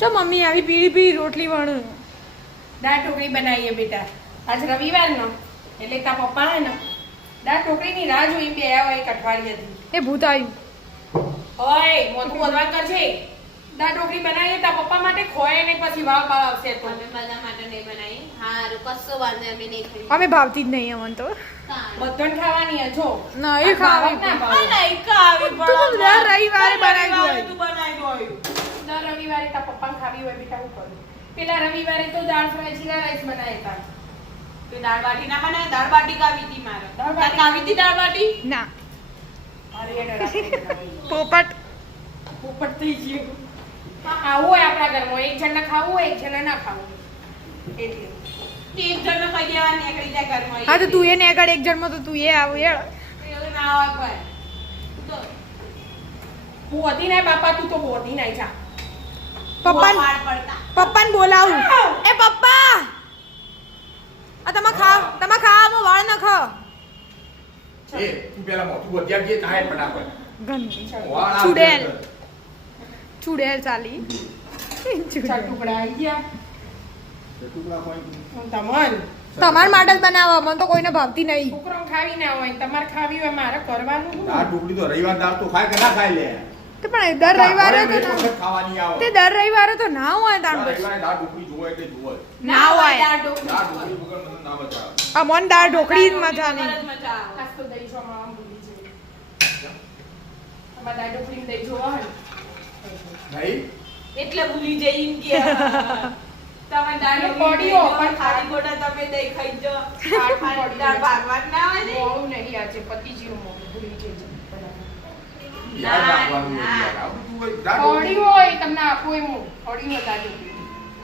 ચો મમ્મી આવી પીળી પીળી રોટલી વણું. દાળ ઢોકળી બનાવીએ બેટા. આજ રવિવારનો. એટલે તા પપ્પા હે ને. દાળ ઢોકળીની રાહ જોઈ બે આવ્યા એક અઠવાડિયેથી. એ ભૂત આવ્યું ઓય મોટું બોલવા કરજે. દાળ ઢોકળી બનાવીએ તા પપ્પા માટે ખોય ને પછી વાવ ભાવ આવશે તો. અમે બધા માટે નહીં બનાવી હારું કશો વાંધો અમે નહીં ખાઈ અમે ભાવતી જ નહીં અમન તો. બધાને ખાવાની હે જો. ના એ આ ખાવી ના એ ખાવી તું તો દર રવિવારે બનાવી રવિવારે હોય. તું બનાવી હોય. દર રવિવારે ખાવી હોય બેટા હું કરું પેલા રવિવારે તો દાળ ફ્રાય જીરા રાઈસ બનાવ્યા હતા. તો દાળ બાટી ના બનાવે? દાળ બાટી કાવી હતી મારે. દાળ બાટી. કાવી હતી દાળ બાટી? ના. અરે એ પોપટ. પોપટ થઈ ગયું. આવું હોય આપણા ઘરમાં. એક જણને ખાવું હોય એક જણને ના ખાવું એટલે. એક જણને ખાઈ દેવા નીકળી જાય ઘરમાં હા તો એ આગળ એક જન્મ તો તું એ આવું યાર ના ભાઈ હું હતી ને બાપા તું તો બોધી નહીં જા. પપ્પા પપ્પાને બોલાવું. એ પપ્પા! આ તમે ખાવ તમે ખાવામાં વાળ ન ખા એ તું પેલા મોટું વધ્યા જે થાય ફટાફટ ગંદી. વાળ આવશે ચૂડેલ. ચાલી. ચાર ટુકડા આવી ગયા. તો ટુકડા કોઈ તમન તમાર માટે બનાવવા મને તો કોઈને ભાવતી નહીં. છોકરો ખાવી ના હોય તમારે ખાવી હોય મારે કરવાનું? દાળ ઢોકળી તો રવિવાર દાળ તો ખાય કે ના ખાય લે. તો પણ દર રવિવારે તો ના ખાવાની આવો તે દર રવિવારે તો ના હોય તાણ પછી. દાળ ઢોકળી જોવે એટલે જોવે ના હોય દાળ ઢોકળી. વગર મને ના મજા આવે. આ મન દાળ ઢોકળી જ મજા નહીં. મજા ખાસ તો દહીં જોવા માં ભૂલી જઈ અમારે દાળ ઢોકળીમાં દહીં જોવા હોય નહીં? એટલે ભૂલી જઈ એમ કે તમે દાળ ઢોકળી ખાઈ પણ ખાલી ગોટા તમે દહીં ખાઈ. ખાલી દાળ. ભાગવા ના આવે ને? મોડું નહીં આજે પતિજીનું મોડું ભૂલી જઈ યાદ રાખવાનું હોય, યાદ હોય. દાળ હોય તમને આપું એમ થોડી હોય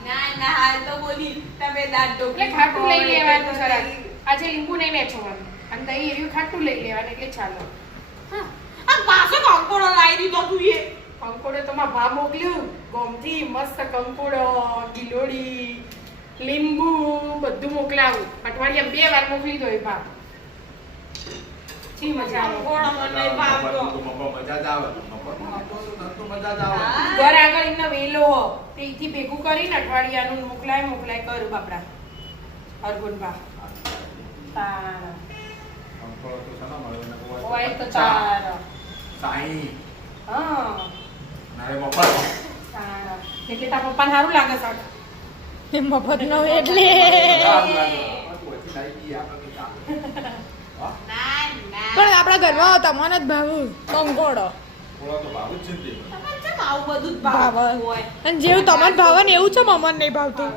ના ના હાલ તો બોલી તમે ઢોકળી એટલે ખાટું લઈ લેવાનું એટલે આજે લીંબુ નહીં મેચવાનું અને દહીં એર્યું ખાટું લઈ લેવાનું એટલે ચાલો. હા. આ પાછો કંકોડો લાવી દીધો તું એ. કંકોડો તો માં ભા મોકલ્યું. ગોમથી મસ્ત કંકોડો ગિલોડી લીંબુ બધું મોકલાવું. અઠવાડિયા બે વાર મોકલી દો એ ભા મજા આવે. કંકોડો મને ભાવતો. મફત મજા જ આવે. મફતનું આપો તો ધંધો મજા જ આવે. ઘર આગળ એમનો વેલો હો. તે ભેગું કરીને અઠવાડિયાનું મોકલાય મોકલાય કરું બાપડા. અરગુન બા. તારા કંકોડો તો શાના મળે? એને કોઈ હોય તો ચા, સાઈ, હા. નારે. એટલે તા પપ્પાને સારું લાગે સાહેબ મફત નો એટલે? ના ના આપણા ઘરમાં તમને જ ભાવું. કંકોડો થોડો તો ભાવ જ ભાવે. ભાવતું. જેવું તમને ભાવે ને એવું છે મમન નહીં ભાવતું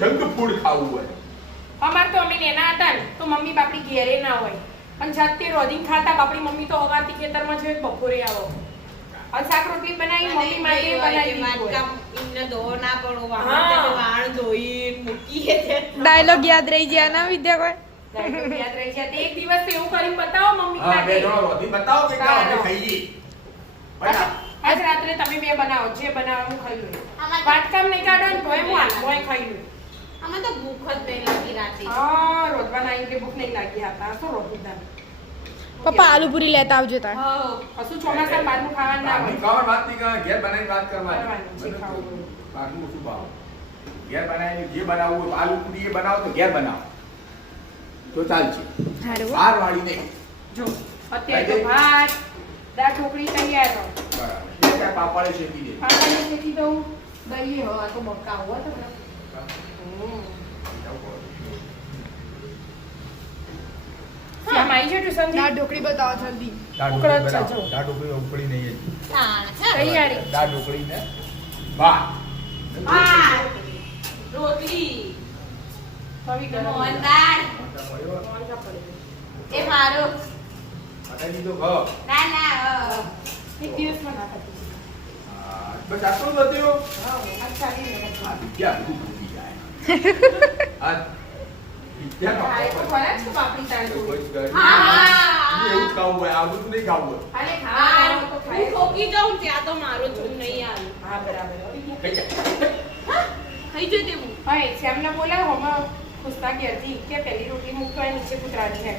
જંક ફૂડ ખાવું હોય. અમાર તો અમે નેના હતા ને તો મમ્મી બાપડી ઘેરે ના હોય. અને જાતે રોજિંગ ખાતા બાપડી મમ્મી તો હવારથી ખેતરમાં છે બપોરે આવો. અને શાક રોટલી બનાવી મમ્મી માટે બનાવી ના ડાયલોગ યાદ રહી ગયા ના વિદ્યા કોઈ યાદ રહી ગયા. તે એક દિવસ તો એવું કરીને બતાવો મમ્મી માટે. બતાવો કે ખાઈએ આજ રાત્રે તમે બે બનાવો જે બનાવો હું ખાઈ લઉં. વાટકામ નહીં કાઢો ને તોય હું હાથમાં ખાઈ લઉં. અમે તો ભૂખ જ નહીં લાગી રાતે. હા આવી એટલે ભૂખ નહીં લાગી હતા શું રોધું તાર આલુ પૂરી લેતા આવજો તાર. કશું ચોમાસા બહારનું ખાવાનું ના હોય. ખાવાની વાત નહીં કરવા ઘેર બનાવીને વાત કરવાની. બહારનું ઓછું ભાવ. ઘેર બનાવીને જે બનાવવું હોય, આલુ પૂરી એ બનાવો તો ઘેર બનાવો. તો ચાલશે. હારું. બહાર વાળી નહીં. જો અત્યારે તો ભાત દા ઢોકળી તૈયાર બરાબર. પાપડે શેકી દે. પાપડે શેકી દઉં દઈએ હો આ તો બકા હો. તમને હમ. આવી છે ટ્યુશનથી? દાળ ઢોકળી બતાવો જલ્દી દાળ ઢોકળી જો. દાળ ઢોકળી ઉકળી નહીં હજી. તૈયારી દાળ ઢોકળી ને વાહ વાહ રોટલી હવે ગરમ મોહન દાળ. એ મારો પતાવી દીધો ઘર. ના ના હ એક દિવસમાં ના થતી. બસ આટલું જ હતું. હા, આ ચાલી આ વિદ્યા બધું ભૂલી જાય. આ બોલાવો, ખુશના ઘેરથી કે પેલી રોટલી મૂકવાની નીચે કૂતરાની છે